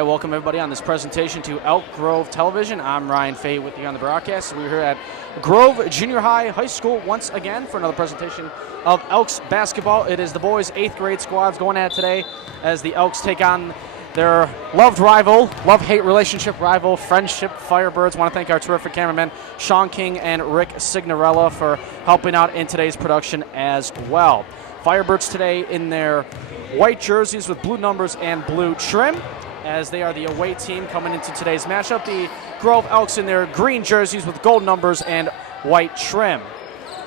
right, welcome everybody on this presentation to Elk Grove Television. I'm Ryan Fay with you on the broadcast. We're here at Grove Junior High School once again for another presentation of Elks basketball. It is the boys' 8th grade squads going at it today as the Elks take on their loved rival, love-hate relationship rival, Friendship Firebirds. Want to thank our terrific cameramen, Sean King and Rick Signorella, for helping out in today's production as well. Firebirds today in their white jerseys with blue numbers and blue trim, as they are the away team coming into today's matchup. The Grove Elks in their green jerseys with gold numbers and white trim.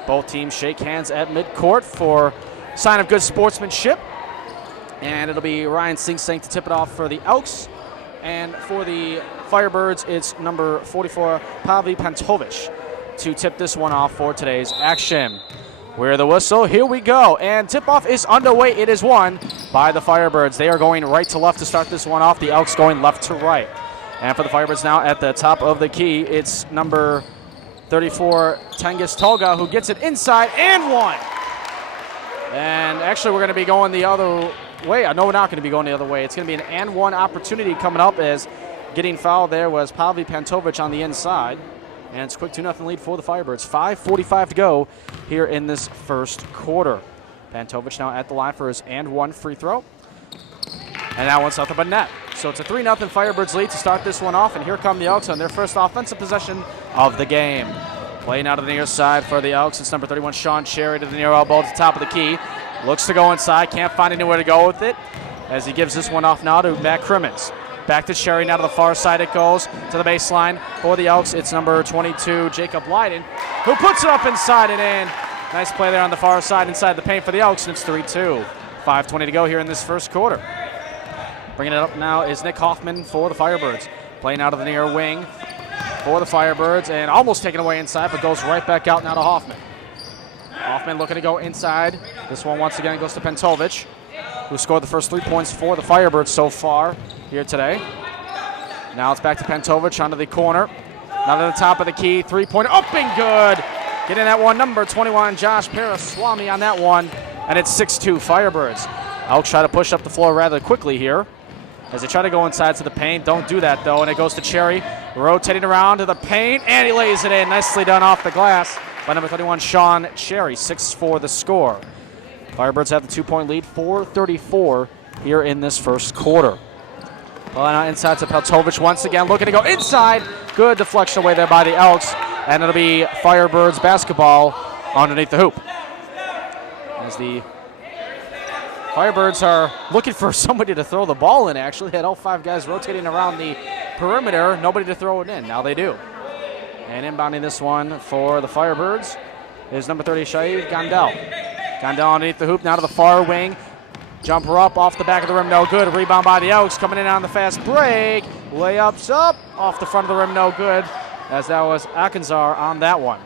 Both teams shake hands at midcourt for sign of good sportsmanship. And it'll be Ryan Sing-Sang to tip it off for the Elks. And for the Firebirds, it's number 44, Pavel Pantovic, to tip this one off for today's action. We're the whistle. Here we go. And tip-off is underway. It is won by the Firebirds. They are going right to left to start this one off. The Elks going left to right. And for the Firebirds now at the top of the key, it's number 34, Tengiz Tolga, who gets it inside and one. And actually, we're going to be going the other way. No, we're not going to be going the other way. It's going to be an and one opportunity coming up, as getting fouled there was Pavel Pantovic on the inside. And it's a quick 2-0 lead for the Firebirds. 5:45 to go here in this first quarter. Pantovic now at the line for his and one free throw. And that one's nothing but net. So it's a 3-0 Firebirds lead to start this one off. And here come the Elks on their first offensive possession of the game. Playing out of the near side for the Elks, it's number 31, Sean Cherry, to the near elbow at the top of the key. Looks to go inside, can't find anywhere to go with it, as he gives this one off now to Matt Crimmins. Back to Cherry, now to the far side it goes, to the baseline. For the Elks, it's number 22, Jacob Lyden, who puts it up inside and in. Nice play there on the far side inside the paint for the Elks, and it's 3-2. 5:20 to go here in this first quarter. Bringing it up now is Nick Hoffman for the Firebirds. Playing out of the near wing for the Firebirds, and almost taken away inside, but goes right back out now to Hoffman. Hoffman looking to go inside. This one once again goes to Pantovic, who scored the first 3 points for the Firebirds so far here today. Now it's back to Pantovic onto the corner. Now to the top of the key, three-pointer up and good. Getting that one, number 21, Josh Paraswamy on that one, and it's 6-2 Firebirds. Elks try to push up the floor rather quickly here as they try to go inside to the paint. Don't do that, though, and it goes to Cherry, rotating around to the paint, and he lays it in. Nicely done off the glass by number 31, Sean Cherry. 6-4 the score. Firebirds have the 2-point lead, 4:34 here in this first quarter. Well, now inside to Peltovic once again, looking to go inside. Good deflection away there by the Elks, and it'll be Firebirds basketball underneath the hoop. As the Firebirds are looking for somebody to throw the ball in, actually. They had all 5 guys rotating around the perimeter, nobody to throw it in. Now they do. And inbounding this one for the Firebirds is number 30, Shahid Gondel. Gondel underneath the hoop, now to the far wing. Jumper up off the back of the rim, no good. Rebound by the Elks, coming in on the fast break. Layups up off the front of the rim, no good, as that was Akinzar on that one.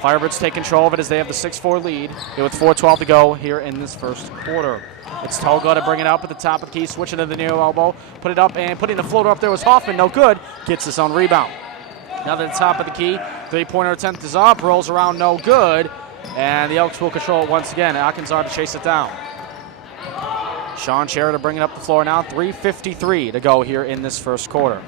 Firebirds take control of it as they have the 6-4 lead here with 4:12 to go here in this first quarter. It's Tolga to bring it up at the top of the key, switching to the near elbow. Put it up, and putting the floater up there was Hoffman, no good. Gets his own rebound. Now to the top of the key, three-pointer attempt is up, rolls around, no good. And the Elks will control it once again. Akinzar to chase it down. Sean Cherry to bring it up the floor now. 3:53 to go here in this first quarter.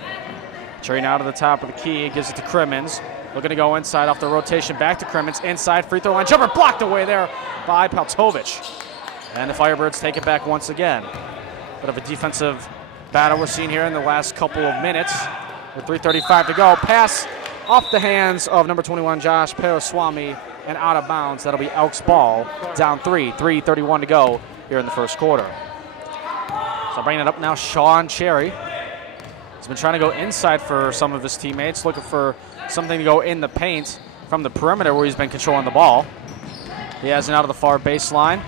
Cherry now to the top of the key, gives it to Crimmins. Looking to go inside off the rotation, back to Crimmins. Inside, free throw line jumper blocked away there by Peltovic. And the Firebirds take it back once again. Bit of a defensive battle we're seeing here in the last couple of minutes. With 3:35 to go. Pass off the hands of number 21, Josh Paraswamy, and out of bounds. That'll be Elks ball. Down 3:31 to go here in the first quarter. So bringing it up now, Sean Cherry. He's been trying to go inside for some of his teammates, looking for something to go in the paint from the perimeter where he's been controlling the ball. He has it out of the far baseline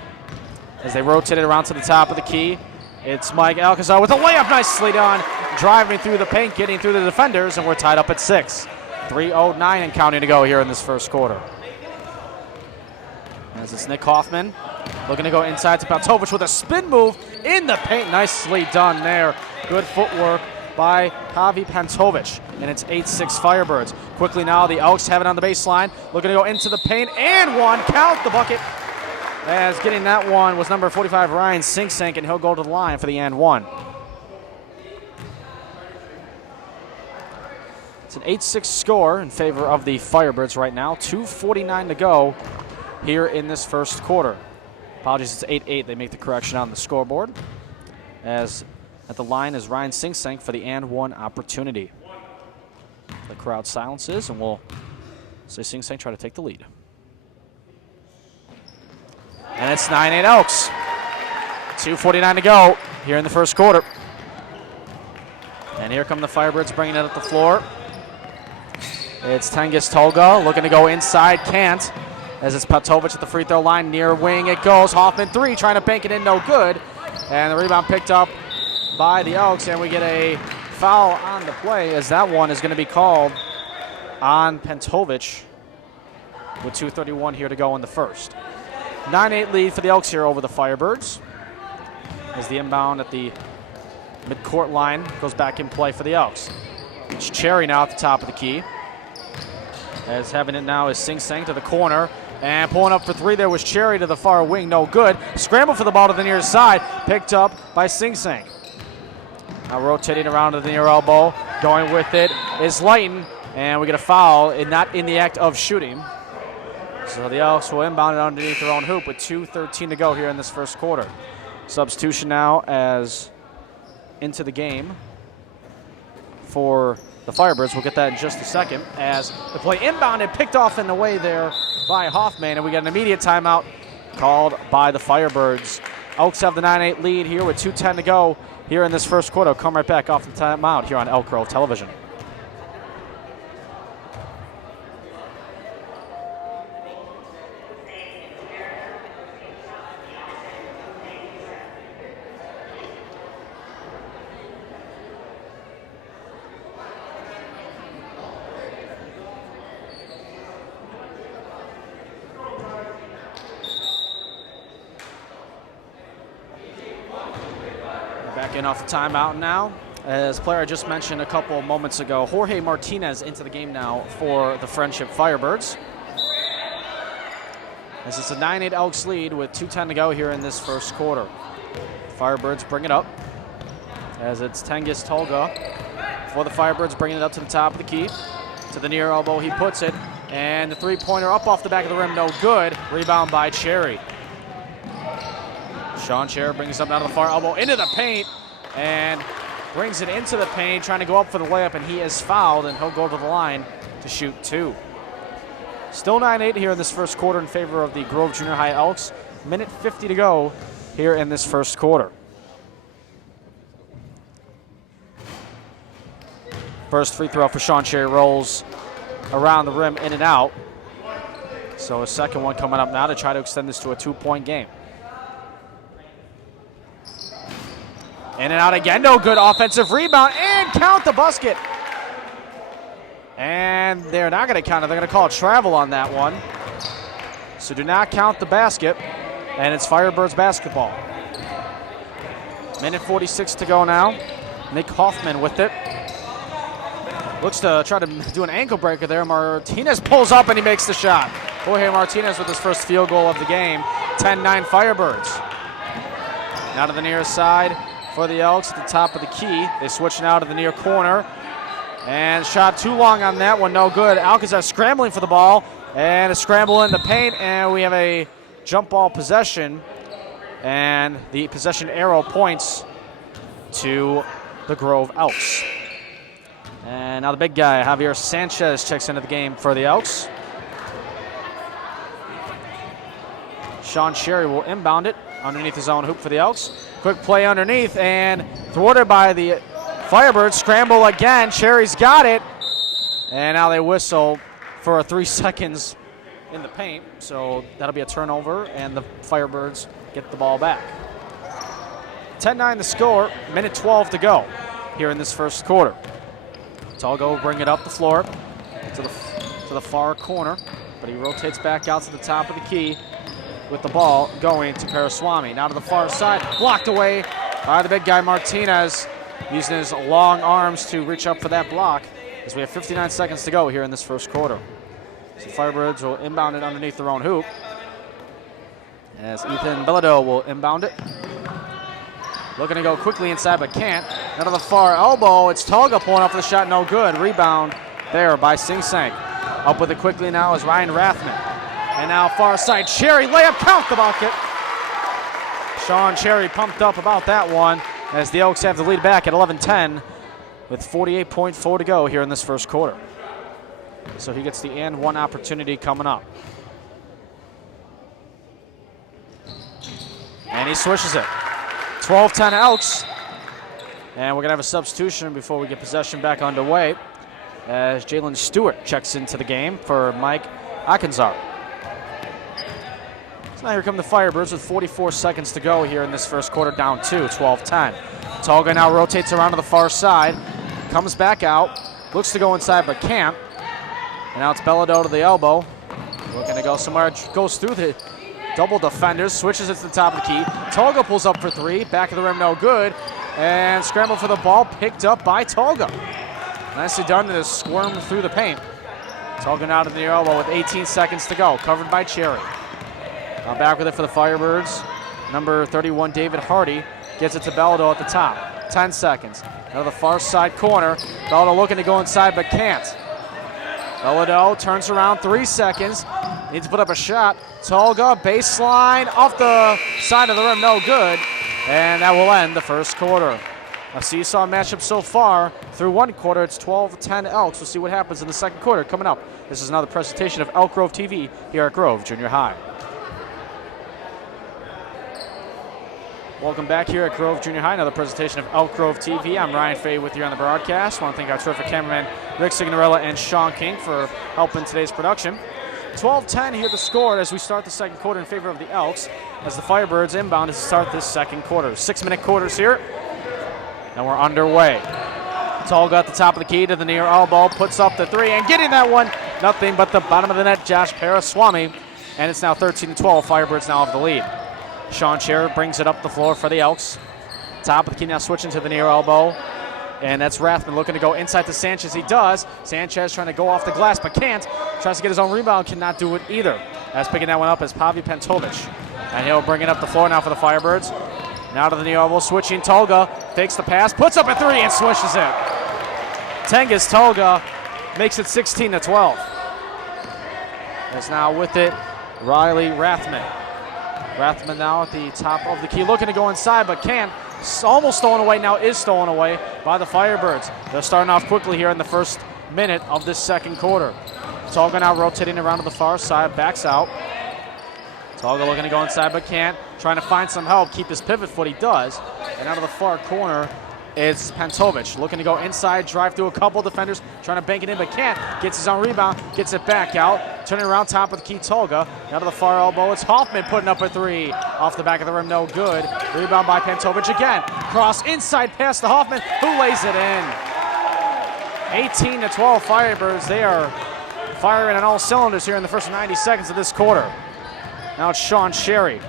as they rotate it around to the top of the key. It's Mike Alcazar with a layup, nicely done. Driving through the paint, getting through the defenders, and we're tied up at 6. 3:09 and counting to go here in this first quarter. As it's Nick Hoffman looking to go inside to Peltovic with a spin move in the paint. Nicely done there. Good footwork by Pavel Pantovic, and it's 8-6 Firebirds. Quickly now, the Elks have it on the baseline. Looking to go into the paint, and one. Count the bucket. As getting that one was number 45, Ryan Sing-Sang, and he'll go to the line for the and one. It's an 8-6 score in favor of the Firebirds right now. 2:49 to go here in this first quarter. Apologies, it's 8-8. They make the correction on the scoreboard. As at the line is Ryan Sing-Sang for the and one opportunity. The crowd silences, and we'll say Sing-Sang try to take the lead. And it's 9-8 Elks. 2:49 to go here in the first quarter. And here come the Firebirds bringing it up the floor. It's Tengiz Tolga looking to go inside, can't. As it's Petrovic at the free throw line, near wing it goes. Hoffman three, trying to bank it in, no good. And the rebound picked up by the Elks, and we get a foul on the play as that one is going to be called on Petrovic with 2:31 here to go in the first. 9-8 lead for the Elks here over the Firebirds. As the inbound at the midcourt line goes back in play for the Elks. It's Cherry now at the top of the key. As having it now is Sing-Sang to the corner. And pulling up for three there was Cherry to the far wing, no good. Scramble for the ball to the near side, picked up by Sing-Sang. Now rotating around to the near elbow, going with it is Lighton, and we get a foul, and not in the act of shooting. So the Elks will inbound it underneath their own hoop with 2:13 to go here in this first quarter. Substitution now as into the game for the Firebirds. We'll get that in just a second as the play inbounded, picked off in the way there by Hoffman, and we get an immediate timeout called by the Firebirds. Elks have the 9-8 lead here with 2:10 to go here in this first quarter. Come right back off the timeout here on Elk Grove Television. Back in off the timeout now. As player I just mentioned a couple moments ago, Jorge Martinez into the game now for the Friendship Firebirds. This is a 9-8 Elks lead with 2:10 to go here in this first quarter. Firebirds bring it up as it's Tengiz Tolga for the Firebirds, bringing it up to the top of the key. To the near elbow, he puts it, and the three-pointer up off the back of the rim, no good. Rebound by Cherry. Sean Cherry brings something out of the far elbow into the paint and brings it into the paint, trying to go up for the layup, and he is fouled, and he'll go to the line to shoot two. Still 9-8 here in this first quarter in favor of the Grove Junior High Elks. Minute 50 to go here in this first quarter. First free throw for Sean Cherry rolls around the rim, in and out. So a second one coming up now to try to extend this to a two-point game. In and out again, no good. Offensive rebound, and count the basket. And they're not going to count it. They're going to call a travel on that one. So do not count the basket, and it's Firebirds basketball. Minute 46 to go now. Nick Hoffman with it. Looks to try to do an ankle breaker there. Martinez pulls up, and he makes the shot. Jorge Martinez with his first field goal of the game. 10-9 Firebirds. Now to the near side for the Elks at the top of the key. They switch now to the near corner. And shot too long on that one, no good. Alcazar scrambling for the ball, and a scramble in the paint, and we have a jump ball possession. And the possession arrow points to the Grove Elks. And now the big guy, Javier Sanchez, checks into the game for the Elks. Sean Cherry will inbound it underneath his own hoop for the Elks. Quick play underneath, and thwarted by the Firebirds. Scramble again. Cherry's got it. And now they whistle for 3 seconds in the paint. So that'll be a turnover, and the Firebirds get the ball back. 10-9 the score. Minute 12 to go here in this first quarter. Tolga will bring it up the floor to the far corner, but he rotates back out to the top of the key with the ball going to Paraswamy. Now to the far side, blocked away by the big guy Martinez, using his long arms to reach up for that block, as we have 59 seconds to go here in this first quarter. So Firebirds will inbound it underneath their own hoop, as Ethan Bilodeau will inbound it. Looking to go quickly inside, but can't. Now to the far elbow, it's Tolga pulling up for the shot, no good. Rebound there by Sing Sang. Up with it quickly now is Ryan Rathman. And now far side, Cherry, layup, count the bucket. Sean Cherry pumped up about that one as the Elks have the lead back at 11-10 with 48.4 to go here in this first quarter. So he gets the and one opportunity coming up. And he swishes it. 12-10 Elks. And we're going to have a substitution before we get possession back underway as Jalen Stewart checks into the game for Mike Akinzar. So now here come the Firebirds with 44 seconds to go here in this first quarter, down 2, 12-10. Tolga now rotates around to the far side, comes back out, looks to go inside but can't. And now it's Belado to the elbow, looking to go somewhere, goes through the double defenders, switches it to the top of the key. Tolga pulls up for three, back of the rim, no good. And scramble for the ball, picked up by Tolga. Nicely done to squirm through the paint. Tolga now to the elbow with 18 seconds to go, covered by Cherry. Now back with it for the Firebirds. Number 31, David Hardy, gets it to Belado at the top. 10 seconds. Now to the far side corner. Belado looking to go inside but can't. Belado turns around, 3 seconds. Needs to put up a shot. Tolga, baseline, off the side of the rim, no good. And that will end the first quarter. A seesaw matchup so far. Through one quarter, it's 12-10 Elks. We'll see what happens in the second quarter coming up. This is another presentation of Elk Grove TV here at Grove Junior High. Welcome back here at Grove Junior High, another presentation of Elk Grove TV. I'm Ryan Fay with you on the broadcast. I want to thank our terrific cameraman Rick Signorella and Sean King for helping today's production. 12-10 here to score as we start the second quarter in favor of the Elks as the Firebirds inbound to start this second quarter. 6-minute quarters here, and we're underway. Tolga at the top of the key to the near elbow, puts up the three, and getting that one, nothing but the bottom of the net, Josh Paraswamy. And it's now 13-12, Firebirds now have the lead. Sean Cherry brings it up the floor for the Elks. Top of the key now switching to the near elbow. And that's Rathman looking to go inside to Sanchez. He does. Sanchez trying to go off the glass but can't. Tries to get his own rebound, cannot do it either. As picking that one up is Pavi Pentovic. And he'll bring it up the floor now for the Firebirds. Now to the near elbow, switching Tolga. Fakes the pass, puts up a three and swishes it. Tengiz Tolga makes it 16-12. Is now with it Riley Rathman. Rathman now at the top of the key, looking to go inside but can't. Almost stolen away, now is stolen away by the Firebirds. They're starting off quickly here in the first minute of this second quarter. Tolga now rotating around to the far side, backs out. Tolga looking to go inside but can't. Trying to find some help, keep his pivot foot, he does. And out of the far corner is Pentovic. Looking to go inside, drive through a couple defenders, trying to bank it in but can't. Gets his own rebound, gets it back out. Turning around top of the key, Tolga. Now to the far elbow, it's Hoffman putting up a three. Off the back of the rim, no good. Rebound by Pentovic again. Cross inside pass to Hoffman, who lays it in. 18-12 Firebirds. They are firing on all cylinders here in the first 90 seconds of this quarter. Now it's Sean Cherry.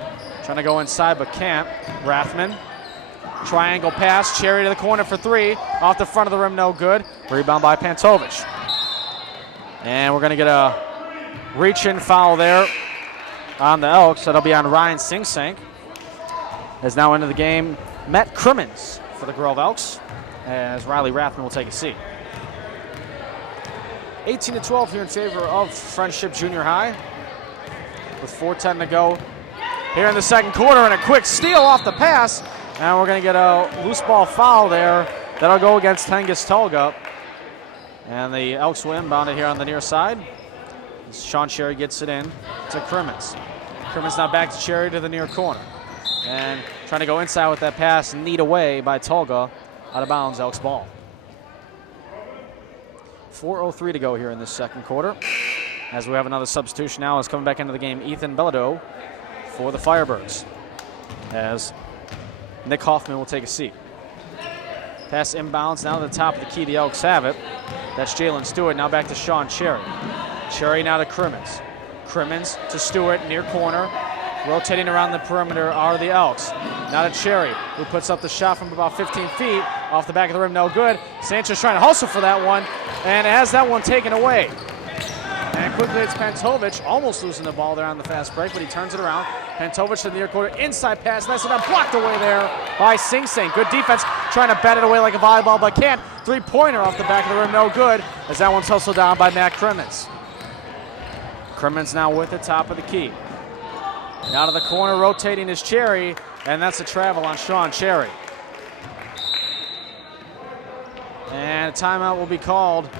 Trying to go inside but can't. Rathman. Triangle pass, Cherry to the corner for three. Off the front of the rim, no good. Rebound by Pentovic. And we're going to get a reach-in foul there on the Elks. That'll be on Ryan Sing Sang. As now into the game, Matt Crimmins for the Grove Elks, as Riley Rathman will take a seat. 18-12 here in favor of Friendship Junior High, with 4:10 to go here in the second quarter, and a quick steal off the pass. And we're going to get a loose ball foul there. That'll go against Tengiz Tolga. And the Elks will inbound it here on the near side. Sean Cherry gets it in to Crimmins. Crimmins now back to Cherry to the near corner. And trying to go inside with that pass, kneed away by Tolga. Out of bounds, Elks ball. 4:03 to go here in this second quarter. As we have another substitution now, is coming back into the game, Ethan Belado for the Firebirds. As Nick Hoffman will take a seat. Pass inbounds now to the top of the key. The Elks have it. That's Jalen Stewart. Now back to Sean Cherry. Cherry now to Crimmins. Crimmins to Stewart, near corner. Rotating around the perimeter are the Elks. Now to Cherry, who puts up the shot from about 15 feet. Off the back of the rim, no good. Sanchez trying to hustle for that one, and has that one taken away. And quickly it's Pentovic, almost losing the ball there on the fast break, but he turns it around. Pentovic to the near corner, inside pass, nice enough, blocked away there by Sing Sang. Good defense, trying to bat it away like a volleyball, but can't. Three-pointer off the back of the rim, no good, as that one's hustled down by Matt Crimmins. Crimmins now with the top of the key. Out of the corner, rotating is Cherry, and that's a travel on Sean Cherry. And a timeout will be called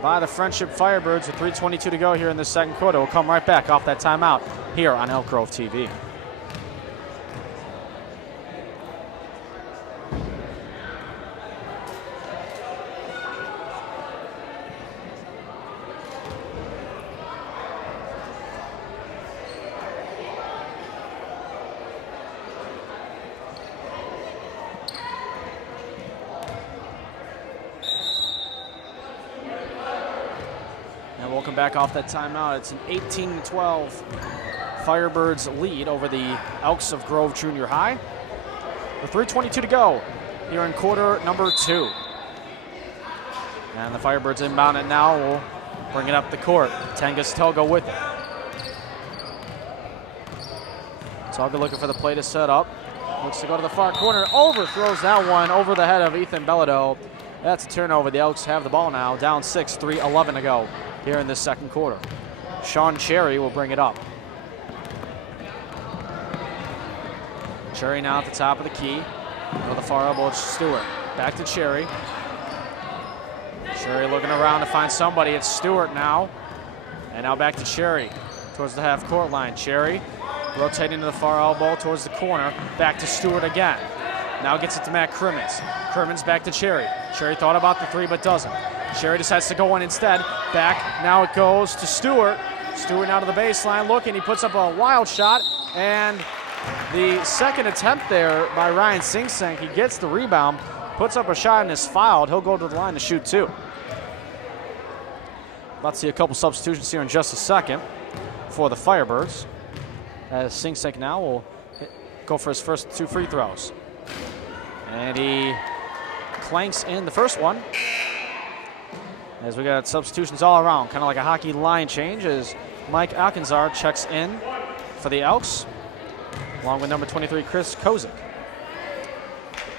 by the Friendship Firebirds with 3:22 to go here in the second quarter. We'll come right back off that timeout here on Elk Grove TV. Welcome back off that timeout. It's an 18-12 Firebirds lead over the Elks of Grove Junior High. With 3:22 to go here in quarter number 2. And the Firebirds inbound it now. Will bring it up the court. Tengus Telgo with it. Telgo looking for the play to set up. Looks to go to the far corner. Overthrows that one over the head of Ethan Bellado. That's a turnover. The Elks have the ball now. Down 6, 3:11 to go here in this second quarter. Sean Cherry will bring it up. Cherry now at the top of the key. With the far elbow, it's Stewart. Back to Cherry. Cherry looking around to find somebody. It's Stewart now. And now back to Cherry towards the half-court line. Cherry rotating to the far elbow towards the corner. Back to Stewart again. Now gets it to Matt Crimmins. Crimmins back to Cherry. Cherry thought about the three but doesn't. Cherry decides to go in instead. Back, now it goes to Stewart. Stewart now to the baseline looking. He puts up a wild shot. And the second attempt there by Ryan Singsank. He gets the rebound, puts up a shot and is fouled. He'll go to the line to shoot 2. About to see a couple substitutions here in just a second for the Firebirds. As Singsank now will go for his first 2 free throws. And he clanks in the first one. As we got substitutions all around, kind of like a hockey line change as Mike Alcanzar checks in for the Elks, along with number 23, Chris Kozik.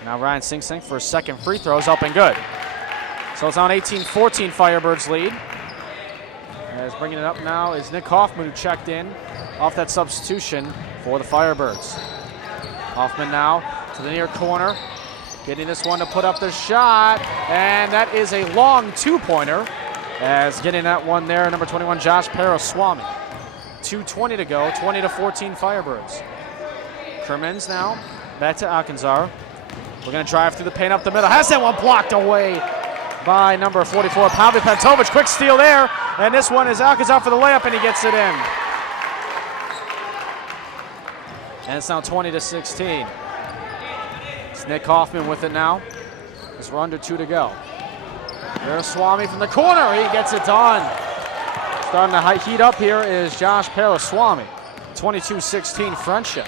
Now Ryan Singsank for his second free throw is up and good. So it's on 18-14 Firebirds lead. As bringing it up now is Nick Hoffman, who checked in off that substitution for the Firebirds. Hoffman now to the near corner. Getting this one to put up the shot, and that is a long 2-pointer. As getting that one there, number 21, Josh Paraswamy. 2:20 to go, 20-14 Firebirds. Crimmins now, back to Alcanzar. We're going to drive through the paint up the middle. Has that one blocked away by number 44, Pavel Pantovic. Quick steal there, and this one is Alcanzar for the layup, and he gets it in. And it's now 20-16. It's Nick Hoffman with it now, as we're under 2 to go. There's Swami from the corner. He gets it done. Starting to heat up here is Josh Paraswamy. 22-16 Friendship.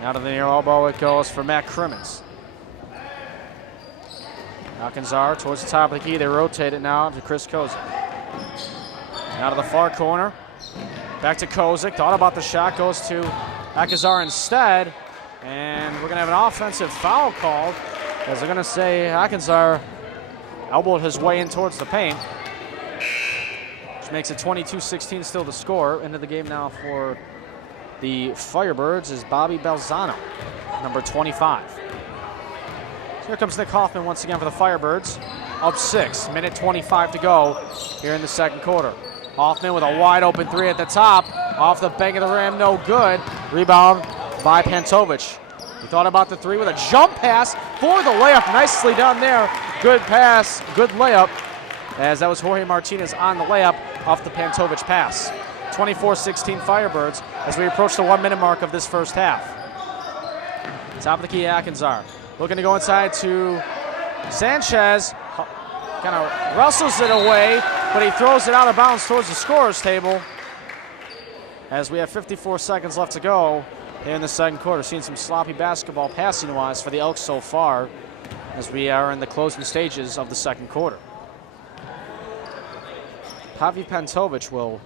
Now to the near elbow it goes for Matt Crimmins. Alcanzar towards the top of the key. They rotate it now to Chris Kozik. Now to the far corner. Back to Kozik. Thought about the shot. Goes to Alcanzar instead. And we're going to have an offensive foul called, as they're going to say Alcanzar elbowed his way in towards the paint, which makes it 22-16 still the score. Into the game now for the Firebirds is Bobby Belzano, number 25. So here comes Nick Hoffman once again for the Firebirds. Up 6, minute 25 to go here in the second quarter. Hoffman with a wide open 3 at the top. Off the bank of the rim, no good. Rebound by Pantovic. He thought about the 3 with a jump pass for the layup. Nicely done there. Good pass, good layup. As that was Jorge Martinez on the layup off the Pantovic pass. 24-16 Firebirds as we approach the 1-minute mark of this first half. Top of the key, Alcanzar. Looking to go inside to Sanchez. Kind of wrestles it away, but he throws it out of bounds towards the scorer's table. As we have 54 seconds left to go in the second quarter. Seeing some sloppy basketball passing-wise for the Elks so far as we are in the closing stages of the second quarter. Pavel Pantovic will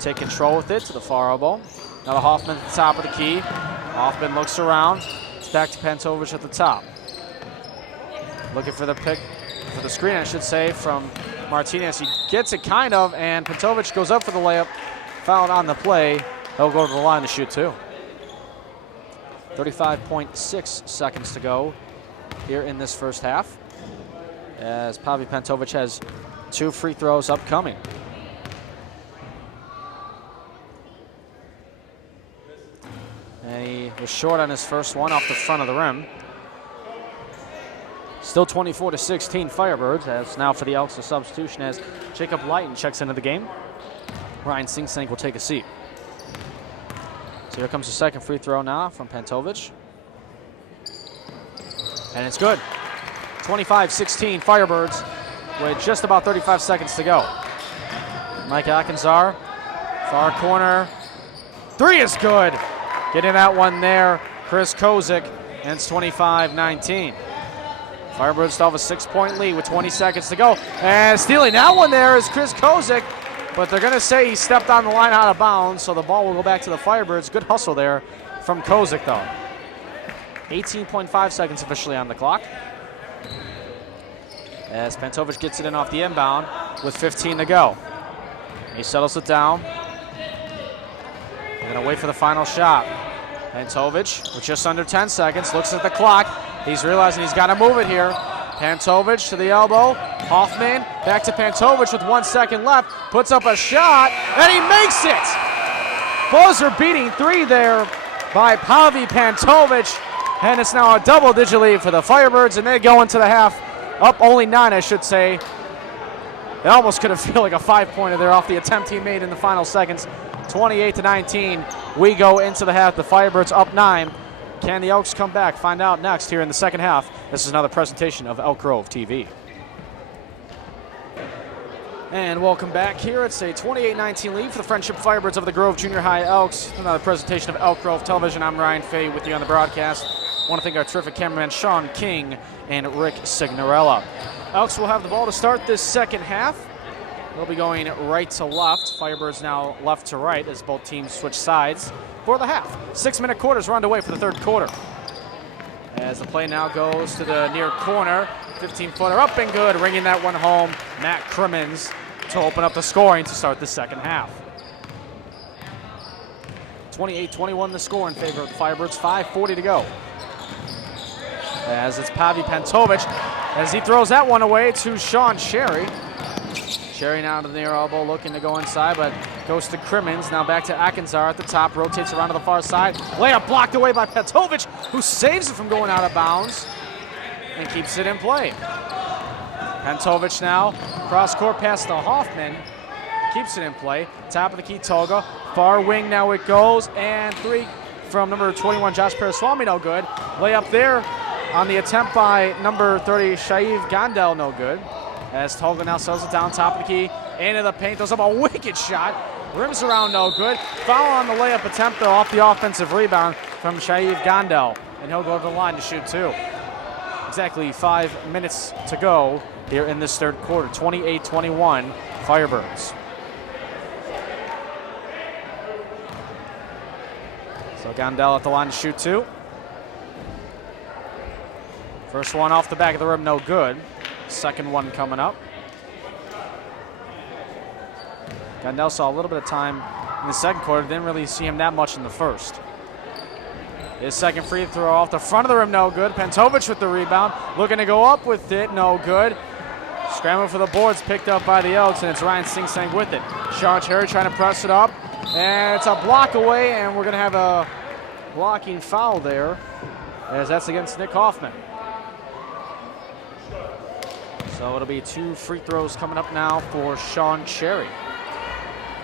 take control with it to the far elbow. Now to Hoffman at the top of the key. Hoffman looks around. It's back to Pantovic at the top. Looking for the screen, I should say, from Martinez. He gets it kind of, and Pantovic goes up for the layup. Fouled on the play. He'll go to the line to shoot two. 35.6 seconds to go here in this first half, as Pavi Pantovic has 2 free throws upcoming. And he was short on his first one off the front of the rim. Still 24-16 Firebirds, as now for the Elks a substitution as Jacob Lighton checks into the game. Ryan Sing-Sang will take a seat. So here comes the second free throw now from Pantovic. And it's good. 25-16 Firebirds with just about 35 seconds to go. Mike Akinzar, far corner. 3 is good. Getting that one there, Chris Kozik, and it's 25-19. Firebirds still have a 6-point lead with 20 seconds to go. And stealing that one there is Chris Kozik, but they're going to say he stepped on the line out of bounds, so the ball will go back to the Firebirds. Good hustle there from Kozik, though. 18.5 seconds officially on the clock, as Pantovic gets it in off the inbound with 15 to go. He settles it down. They're going to wait for the final shot. Pantovic with just under 10 seconds looks at the clock. He's realizing he's got to move it here. Pantovic to the elbow. Hoffman back to Pantovic with 1 second left. Puts up a shot, and he makes it! Buzzer beating 3 there by Pavi Pantovic. And it's now a double-digit lead for the Firebirds, and they go into the half up only 9, I should say. It almost could have felt like a 5-pointer there off the attempt he made in the final seconds. 28-19. We go into the half. The Firebirds up 9. Can the Elks come back? Find out next here in the second half. This is another presentation of Elk Grove TV. And welcome back here. It's a 28-19 lead for the Friendship Firebirds of the Grove Junior High Elks. Another presentation of Elk Grove Television. I'm Ryan Fay with you on the broadcast. I want to thank our terrific cameraman Sean King and Rick Signorella. Elks will have the ball to start this second half. They'll be going right to left. Firebirds now left to right as both teams switch sides for the half. 6-minute quarters are underway for the third quarter. As the play now goes to the near corner. 15-footer up and good, ringing that one home. Matt Crimmins to open up the scoring to start the second half. 28-21 the score in favor of the Firebirds. 5:40 to go. As it's Pavi Pantovic as he throws that one away to Sean Cherry. Cherry now to the near elbow, looking to go inside, but goes to Crimmins. Now back to Akinzar at the top, rotates around to the far side. Layup blocked away by Pantovic, who saves it from going out of bounds and keeps it in play. Pantovic now, cross-court pass to Hoffman, keeps it in play. Top of the key, Toga. Far wing now it goes, and 3 from number 21, Josh Paraswamy, no good. Layup there on the attempt by number 30, Shaiv Gondel, no good. As Toga now settles it down, top of the key, into the paint, throws up a wicked shot. Rims around, no good. Foul on the layup attempt, though, off the offensive rebound from Shaiv Gondel. And he'll go to the line to shoot 2. Exactly 5 minutes to go here in this third quarter. 28-21, Firebirds. So Gondel at the line to shoot 2. First one off the back of the rim, no good. Second one coming up. Gondel saw a little bit of time in the second quarter. Didn't really see him that much in the first. His second free throw off the front of the rim, no good. Pantovic with the rebound. Looking to go up with it, no good. Scramble for the boards, picked up by the Elks, and it's Ryan Sing-Sang with it. Sean Cherry trying to press it up. And it's a block away, and we're going to have a blocking foul there, as that's against Nick Hoffman. So it'll be 2 free throws coming up now for Sean Cherry.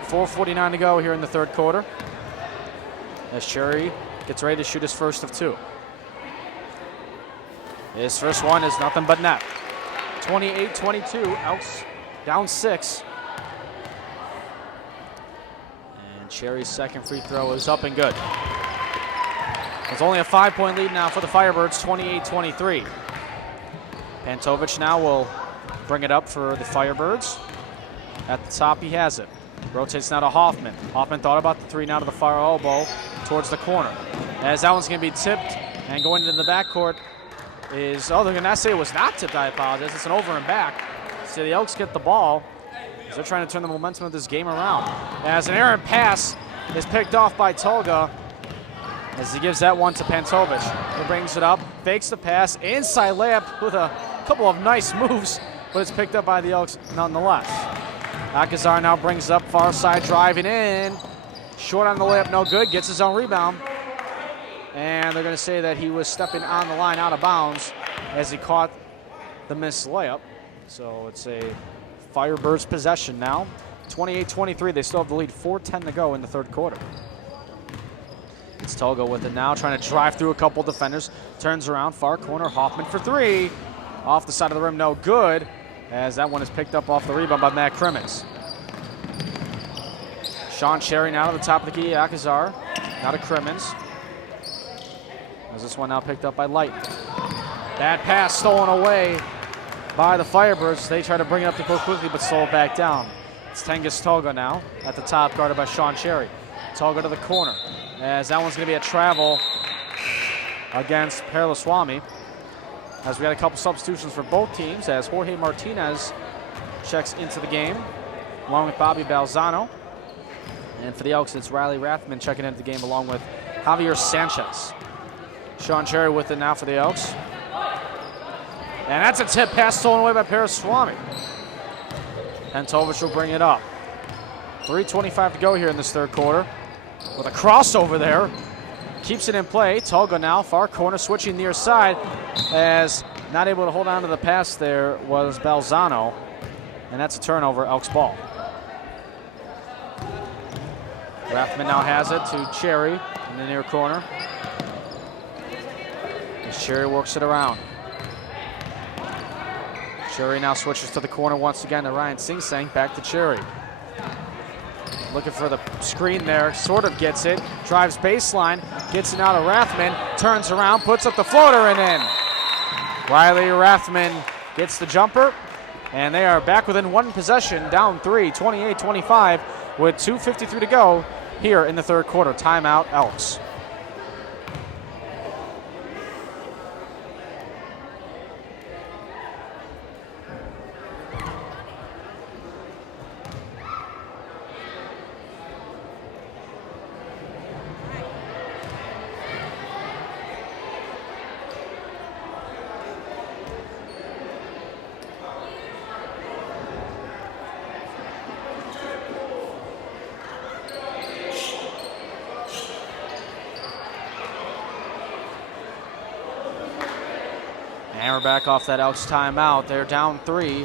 4:49 to go here in the third quarter, as Cherry gets ready to shoot his first of 2. His first one is nothing but net. 28-22, Elks down 6. And Cherry's second free throw is up and good. It's only a 5-point lead now for the Firebirds, 28-23. Pantovic now will bring it up for the Firebirds. At the top, he has it. Rotates now to Hoffman. Hoffman thought about the 3, now to the far elbow towards the corner. As that one's going to be tipped and going into the backcourt is, oh, they're going to say it was not tipped. I apologize. It's an over and back. So the Elks get the ball. They're trying to turn the momentum of this game around. As an errant pass is picked off by Tolga, as he gives that one to Pantovic. He brings it up, fakes the pass, inside layup with a couple of nice moves, but it's picked up by the Elks nonetheless. Akazar now brings it up, far side driving in. Short on the layup, no good, gets his own rebound. And they're going to say that he was stepping on the line out of bounds as he caught the missed layup. So it's a Firebirds possession now. 28-23, they still have the lead, 4:10 to go in the third quarter. It's Tolga with it now, trying to drive through a couple defenders. Turns around, far corner, Hoffman for three. Off the side of the rim, no good, as that one is picked up off the rebound by Matt Crimmins. Sean Cherry now to the top of the key, Akazar, now to Crimmins. As this one now picked up by Light. Bad pass stolen away by the Firebirds. They try to bring it up the court quickly, but slow it back down. It's Tengiz Tolga now at the top, guarded by Sean Cherry. Tolga to the corner, as that one's going to be a travel against Perlaswamy. As we had a couple substitutions for both teams, as Jorge Martinez checks into the game, along with Bobby Balzano. And for the Elks, it's Riley Rathman checking into the game, along with Javier Sanchez. Sean Cherry with it now for the Elks. And that's a tip pass stolen away by Peraswamy. Pantovic will bring it up. 3:25 to go here in this third quarter. With a crossover there. Keeps it in play. Tolga now, far corner, switching near side. As not able to hold on to the pass there was Balzano. And that's a turnover, Elks ball. Rathman now has it to Cherry in the near corner. As Cherry works it around. Cherry now switches to the corner once again to Ryan Sing-Sang. Back to Cherry. Looking for the screen there. Sort of gets it. Drives baseline. Gets it out of Rathman. Turns around. Puts up the floater and in. Riley Rathman gets the jumper. And they are back within one possession. Down three. 28-25 with 2:53 to go here in the third quarter. Timeout, Elks. And we're back off that Elks timeout. They're down three,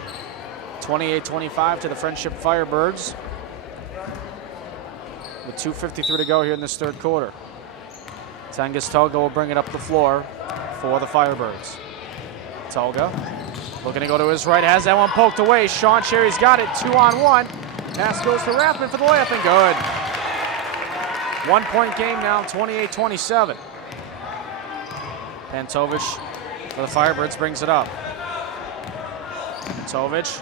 28-25 to the Friendship Firebirds. With 2:53 to go here in this third quarter. Tengiz Tolga will bring it up the floor for the Firebirds. Tolga looking to go to his right, has that one poked away. Sean Cherry's got it, 2-on-1. Pass goes to Rathman for the layup and good. 1 point game now, 28-27. Pantovic for the Firebirds brings it up. Pantovic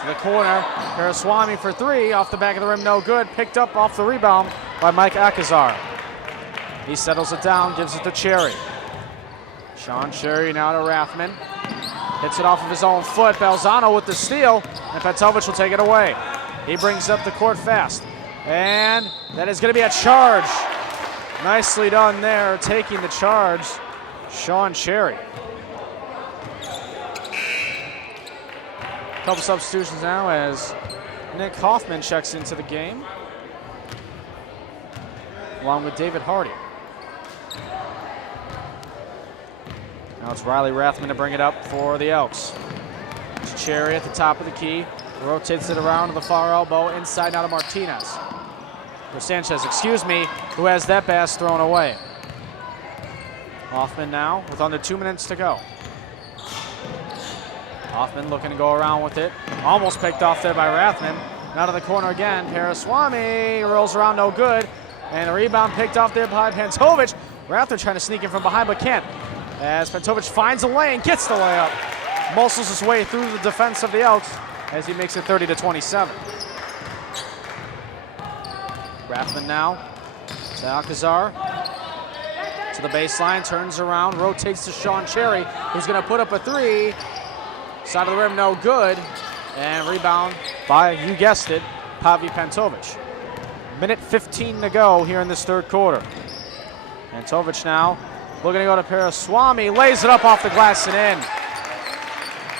to the corner. Peraswamy for three. Off the back of the rim, no good. Picked up off the rebound by Mike Akazar. He settles it down, gives it to Cherry. Sean Cherry now to Rathman. Hits it off of his own foot. Balzano with the steal, and Pantovic will take it away. He brings up the court fast. And that is going to be a charge. Nicely done there, taking the charge, Sean Cherry. Couple substitutions now as Nick Hoffman checks into the game, along with David Hardy. Now it's Riley Rathman to bring it up for the Elks. It's Cherry at the top of the key, rotates it around to the far elbow, inside now to Martinez. Or Sanchez, excuse me, who has that pass thrown away. Hoffman now with under 2 minutes to go. Hoffman looking to go around with it. Almost picked off there by Rathman. Now to the corner again. Peraswamy rolls around, no good. And a rebound picked off there by Pantovic. Rathman trying to sneak in from behind, but can't. As Pantovic finds a lane, gets the layup. Muscles his way through the defense of the Elks as he makes it 30-27. Rathman now to Alcazar. to the baseline, turns around, rotates to Sean Cherry, who's going to put up a three. Side of the rim, no good. And rebound by, you guessed it, Pavi Pantovic. Minute 15 to go here in this third quarter. Pantovic now looking to go to Paraswamy, lays it up off the glass and in.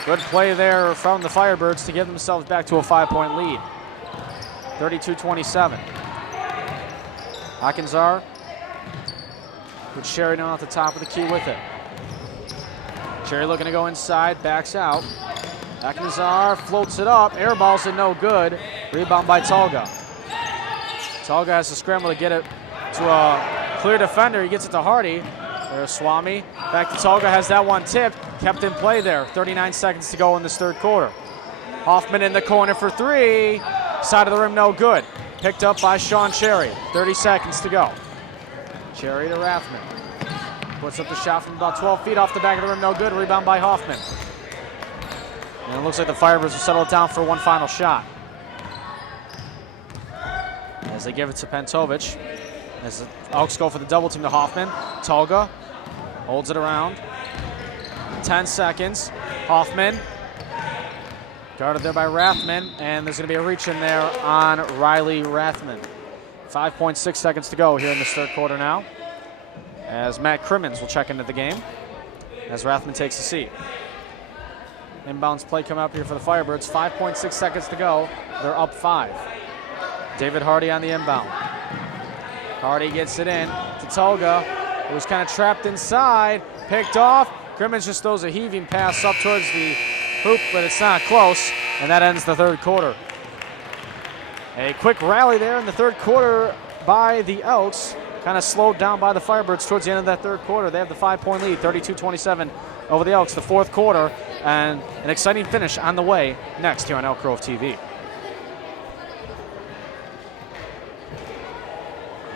Good play there from the Firebirds to get themselves back to a 5-point lead. 32-27. Akinzar with Cherry down at the top of the key with it. Cherry looking to go inside, backs out. Akinzar floats it up, airballs it no good. Rebound by Tolga. Tolga has to scramble to get it to a clear defender. He gets it to Hardy. There's Swami. Back to Tolga, has that one tipped. Kept in play there. 39 seconds to go in this third quarter. Hoffman in the corner for three. Side of the rim, no good. Picked up by Sean Cherry. 30 seconds to go. Cherry to Rathman. Puts up the shot from about 12 feet off the back of the rim, no good. Rebound by Hoffman. And it looks like the Firebirds will settle it down for one final shot. As they give it to Pantovic. As the Elks go for the double team to Hoffman. Tolga holds it around. 10 seconds. Hoffman. Guarded there by Rathman. And there's going to be a reach in there on Riley Rathman. 5.6 seconds to go here in this third quarter now. As Matt Crimmins will check into the game. As Rathman takes a seat. Inbounds play coming up here for the Firebirds. 5.6 seconds to go. They're up 5. David Hardy on the inbound. Hardy gets it in to Tolga, who was kind of trapped inside. Picked off. Crimmins just throws a heaving pass up towards the hoop, but it's not close. And that ends the third quarter. A quick rally there in the third quarter by the Elks. Kind of slowed down by the Firebirds towards the end of that third quarter. They have the 5-point lead, 32-27 over the Elks, the fourth quarter. And an exciting finish on the way next here on Elk Grove TV.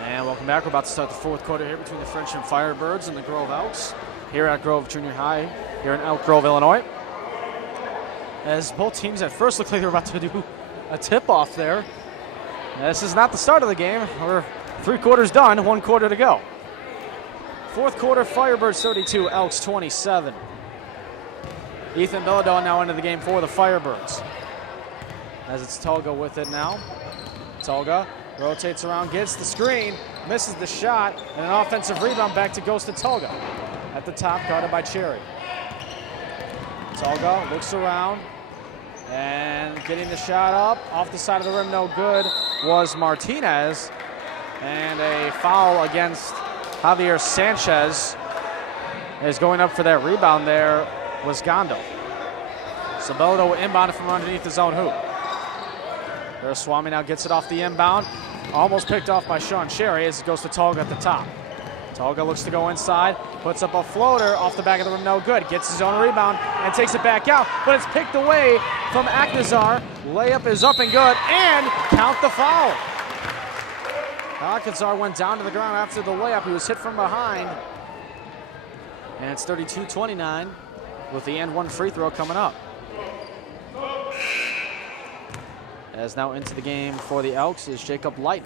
And welcome back. We're about to start the fourth quarter here between the Friendship Firebirds and the Grove Elks here at Grove Junior High here in Elk Grove, Illinois. As both teams at first looked like they were about to do a tip-off there. This is not the start of the game. We're 3 quarters done, 1 quarter to go. Fourth quarter, Firebirds 32, Elks 27. Ethan Bilodeau now into the game for the Firebirds. As it's Tolga with it now. Tolga rotates around, gets the screen, misses the shot, and an offensive rebound back to goes to Tolga. At the top, guarded by Cherry. Tolga looks around, and getting the shot up, off the side of the rim, no good, was Martinez. And a foul against Javier Sanchez is going up for that rebound there was Gondo. So Bilodeau inbounded from underneath his own hoop. There's Swami now gets it off the inbound. Almost picked off by Sean Cherry as it goes to Tolga at the top. Tolga looks to go inside, puts up a floater off the back of the rim, no good. Gets his own rebound and takes it back out, but it's picked away from Akinzar. Layup is up and good, and count the foul. Akinzar went down to the ground after the layup. He was hit from behind. And it's 32-29 with the and one free throw coming up. As now into the game for the Elks is Jacob Light.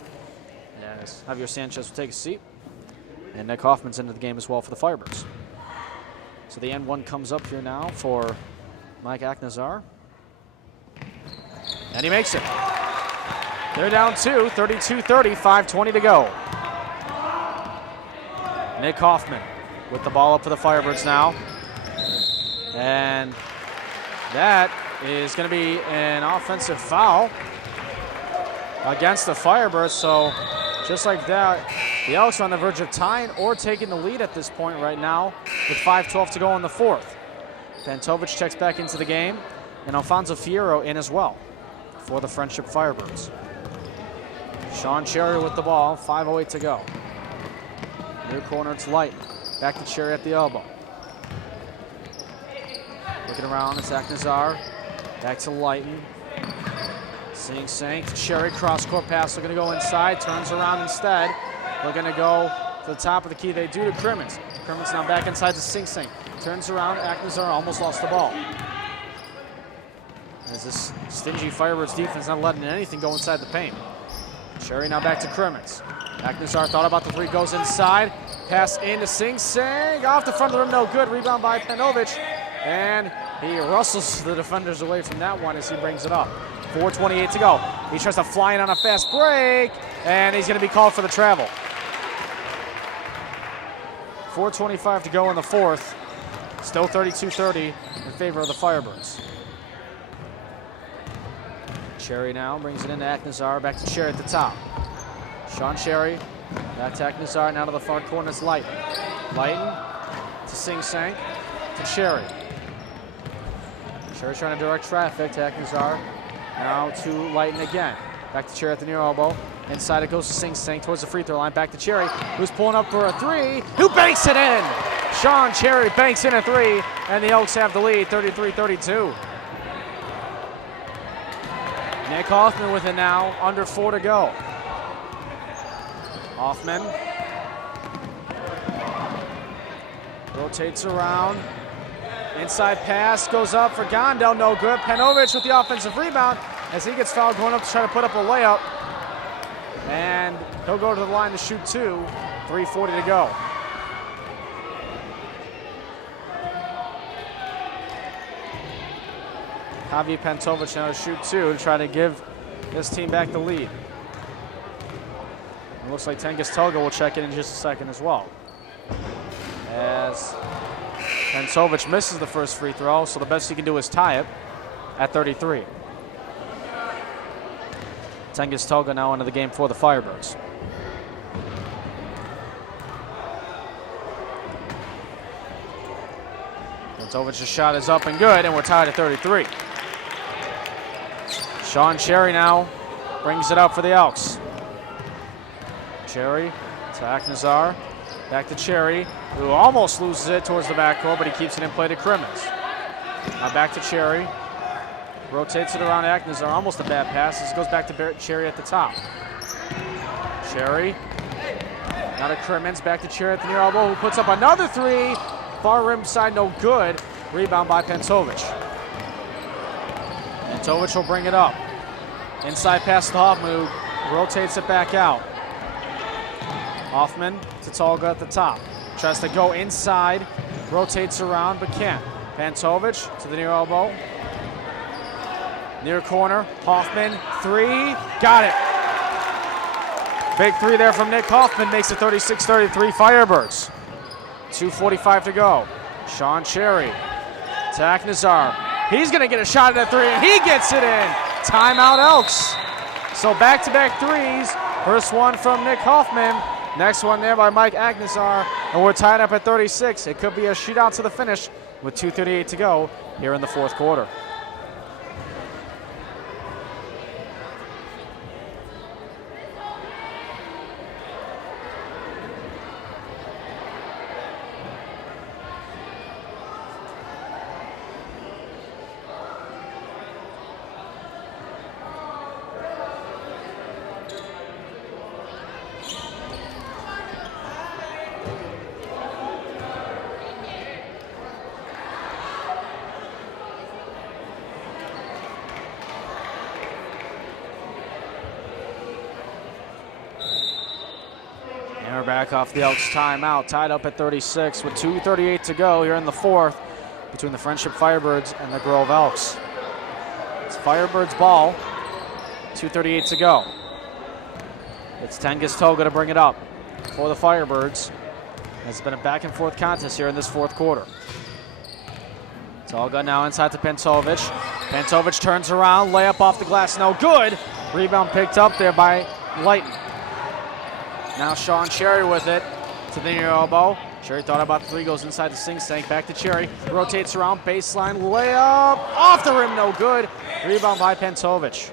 As Javier Sanchez will take a seat. And Nick Hoffman's into the game as well for the Firebirds. So the N1 comes up here now for Mike Akinzar. And he makes it. They're down 2, 32-30, 5:20 to go. Nick Hoffman with the ball up for the Firebirds now. And that is going to be an offensive foul against the Firebirds. So just like that, the Elks are on the verge of tying or taking the lead at this point right now with 5:12 to go in the fourth. Pantovic checks back into the game, and Alfonso Fierro in as well for the Friendship Firebirds. Sean Cherry with the ball, 5:08 to go. Near corner, it's Light. Back to Cherry at the elbow. Looking around, it's Akinzar. Back to Lighton. Sing to Cherry, cross-court pass, looking to go inside, turns around instead. Looking to go to the top of the key, they do to Crimmins. Crimmins now back inside to Sing. Turns around, Akinzar almost lost the ball. As this stingy Firebirds defense not letting anything go inside the paint. Cherry now back to Crimmins. Akinzar thought about the three, goes inside, Pass into Sing Sang. Off the front of the rim, no good. Rebound by Panovich. And he rustles the defenders away from that one as he brings it up. 4:28 to go. He tries to fly in on a fast break, and he's going to be called for the travel. 4:25 to go in the fourth. Still 32-30 in favor of the Firebirds. Cherry now brings it into Aknazar. Back to Cherry at the top. Sean Cherry. Back to Aknazar. Now to the far corner. It's Lighton. Lighton to Sing Sang to Cherry. Cherry trying to direct traffic to Aknazar. Now to Lighton again. Back to Cherry at the near elbow. Inside it goes to Sing Sang towards the free throw line. Back to Cherry, who's pulling up for a three. Who banks it in? Sean Cherry banks in a three, and the Elks have the lead, 33-32. Nick Hoffman with it now, under 4 to go. Hoffman rotates around. Inside pass goes up for Gondel, no good. Panovich with the offensive rebound as he gets fouled going up to try to put up a layup. And he'll go to the line to shoot two. 3:40 to go. Javi Pantovic now to shoot two to try to give this team back the lead. It looks like Tengiz Tolga will check in just a second as well. As Pantovic misses the first free throw, so the best he can do is tie it at 33. Tengiz Tolga now into the game for the Firebirds. Pantovic's shot is up and good, and we're tied at 33. Sean Cherry now brings it up for the Elks. Cherry to Aknazar. Back to Cherry, who almost loses it towards the backcourt, but he keeps it in play to Crimmins. Now back to Cherry. Rotates it around Aknazar. Almost a bad pass. This goes back to Cherry at the top. Cherry. Now to Crimmins. Back to Cherry at the near elbow, who puts up another three. Far rim side, no good. Rebound by Pantovic. Pantovic will bring it up. Inside pass to Hoffman, who rotates it back out. Hoffman to Tolga at the top. Tries to go inside. Rotates around, but can't. Pantovic to the near elbow. Near corner. Hoffman, three. Got it. Big three there from Nick Hoffman makes it 36-33 Firebirds. 2:45 to go. Sean Cherry to Aknazar. He's going to get a shot at a three, and he gets it in. Timeout Elks. So back-to-back threes. First one from Nick Hoffman. Next one there by Mike Aknazar. And we're tied up at 36. It could be a shootout to the finish with 2:38 to go here in the fourth quarter. Back off the Elks timeout, tied up at 36 with 2:38 to go here in the fourth between the Friendship Firebirds and the Grove Elks. It's Firebirds ball, 2:38 to go. It's Tengiz Tolga to bring it up for the Firebirds. It's been a back and forth contest here in this fourth quarter. Tolga now inside to Pantovic. Pantovic turns around, layup off the glass, no good. Rebound picked up there by Lighton. Now Sean Cherry with it to the near elbow. Cherry thought about the three, goes inside the Sing Sang. Back to Cherry. Rotates around, baseline, layup. Off the rim, no good. Rebound by Pantovic.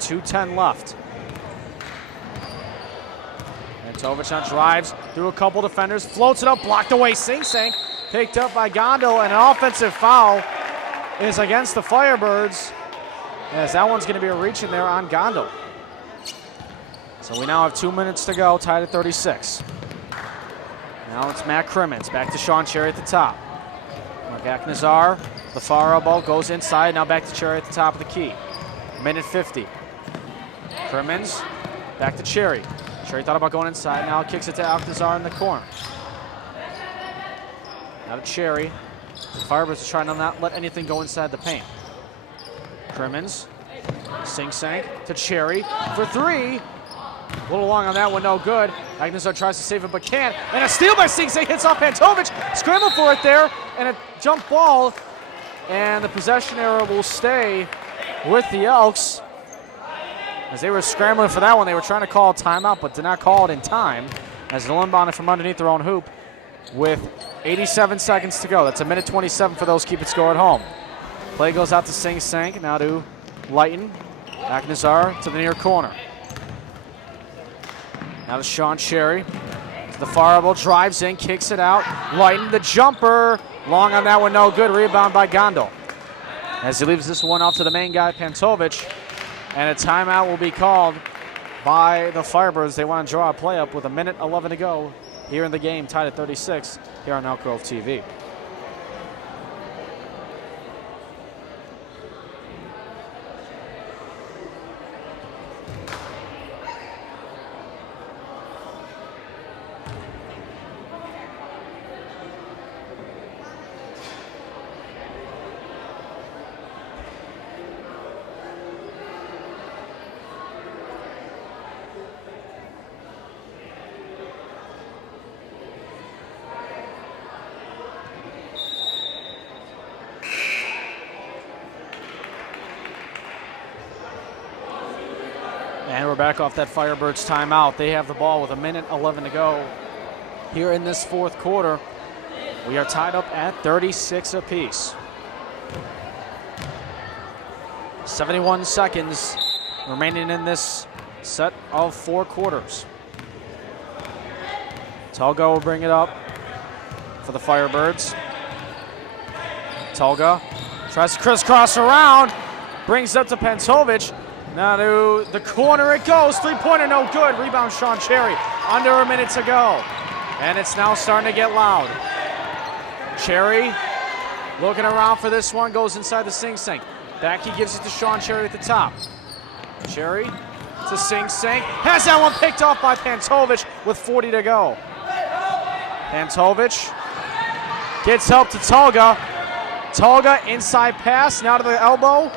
2:10 left. Pantovic now drives through a couple defenders, floats it up, blocked away. Sing Sang picked up by Gondel, and an offensive foul is against the Firebirds, as that one's going to be a reach in there on Gondel. So we now have 2 minutes to go, tied at 36. Now it's Matt Crimmins, back to Sean Cherry at the top. Mark Aknazar, the far elbow, goes inside, now back to Cherry at the top of the key. Minute 50. Crimmins, back to Cherry. Cherry thought about going inside. Now kicks it to Alcazar in the corner. Now to Cherry. The Firebirds are trying to not let anything go inside the paint. Crimmins. Sing Sank to Cherry for three. A little long on that one, no good. Alcazar tries to save it but can't. And a steal by Sing Sank hits off Pantovic. Scramble for it there. And a jump ball. And the possession error will stay with the Elks. As they were scrambling for that one, they were trying to call a timeout, but did not call it in time. As they'll inbound it from underneath their own hoop with 87 seconds to go. That's a minute 27 for those keeping score at home. Play goes out to Sing Sank, now to Lighten. Alcazar to the near corner. Now to Sean Cherry. To the far elbow, drives in, kicks it out. Lighten the jumper. Long on that one, no good. Rebound by Gondel. As he leaves this one off to the main guy, Pantovic. And a timeout will be called by the Firebirds. They want to draw a play up with a minute 11 to go here in the game, tied at 36 here on Elk Grove TV. And we're back off that Firebirds timeout. They have the ball with a minute 11 to go here in this fourth quarter. We are tied up at 36 apiece. 71 seconds remaining in this set of four quarters. Tolga will bring it up for the Firebirds. Tolga tries to crisscross around, brings it up to Pantovic. Now to the corner it goes. Three-pointer, no good. Rebound, Sean Cherry. Under a minute to go. And it's now starting to get loud. Cherry looking around for this one. Goes inside the Sing Sank. Back he gives it to Sean Cherry at the top. Cherry to Sing Sank. Has that one picked off by Pantovic with 40 to go. Pantovic gets help to Tolga. Tolga inside pass. Now to the elbow.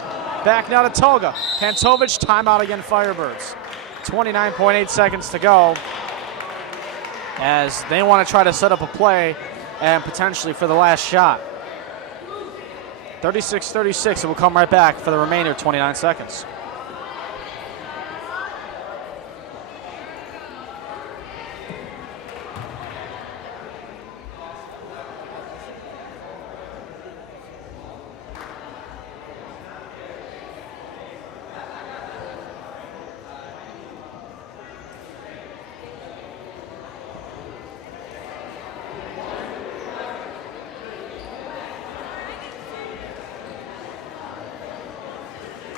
Back now to Tolga. Pantovic, timeout again, Firebirds. 29.8 seconds to go as they want to try to set up a play and potentially for the last shot. 36-36, it will come right back for the remainder 29 seconds.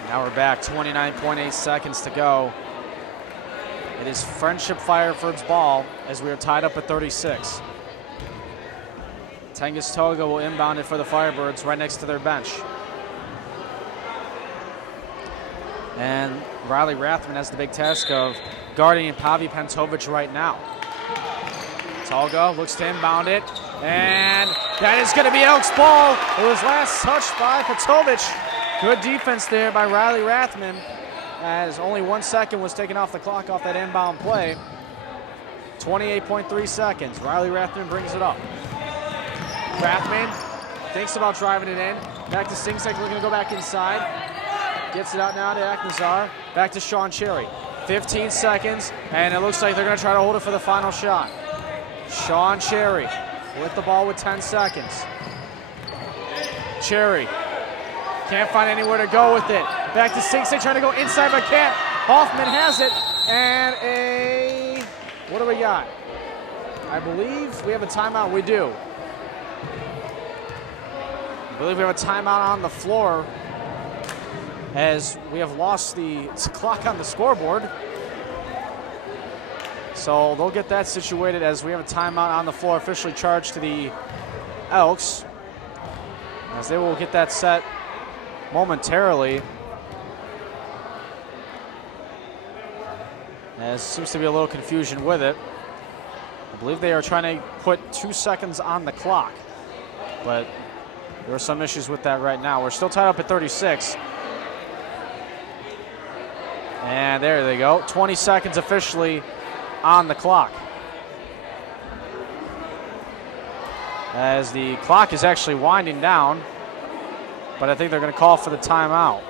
Now we're back, 29.8 seconds to go. It is Friendship Firebirds ball as we are tied up at 36. Tengus Toga will inbound it for the Firebirds right next to their bench. And Riley Rathman has the big task of guarding Pavi Pantovic right now. Tolga looks to inbound it, and that is going to be Elk's ball. It was last touched by Pantovic. Good defense there by Riley Rathman as only 1 second was taken off the clock off that inbound play. 28.3 seconds. Riley Rathman brings it up. Rathman thinks about driving it in. Back to Sing Sank, looking to go back inside. Gets it out now to Alcazar. Back to Sean Cherry. 15 seconds, and it looks like they're going to try to hold it for the final shot. Sean Cherry with the ball with 10 seconds. Cherry can't find anywhere to go with it. Back to Sing Sank, trying to go inside but can't. Hoffman has it, and what do we got? I believe we have a timeout. We do. I believe we have a timeout on the floor as we have lost the clock on the scoreboard. So they'll get that situated as we have a timeout on the floor officially charged to the Elks as they will get that set momentarily. There seems to be a little confusion with it. I believe they are trying to put 2 seconds on the clock, but there are some issues with that right now. We're still tied up at 36. And there they go. 20 seconds officially on the clock. As the clock is actually winding down, but I think they're going to call for the timeout.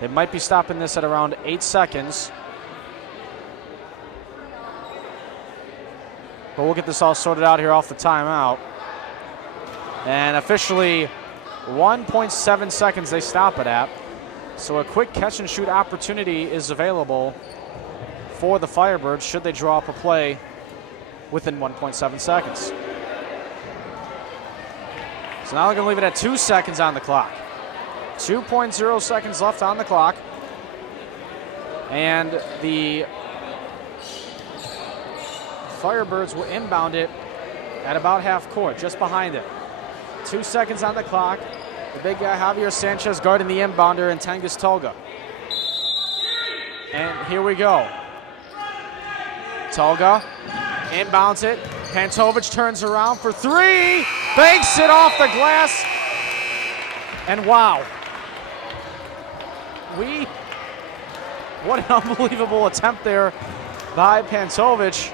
They might be stopping this at around 8 seconds. But we'll get this all sorted out here off the timeout. And officially 1.7 seconds they stop it at. So a quick catch and shoot opportunity is available for the Firebirds should they draw up a play within 1.7 seconds. So now they're going to leave it at 2 seconds on the clock. 2.0 seconds left on the clock. And the Firebirds will inbound it at about half court, just behind it. 2 seconds on the clock. The big guy, Javier Sanchez, guarding the inbounder, and Tengiz Tolga. And here we go. Tolga inbounds it. Pantovic turns around for three. Banks it off the glass. And wow. What an unbelievable attempt there by Pantovic.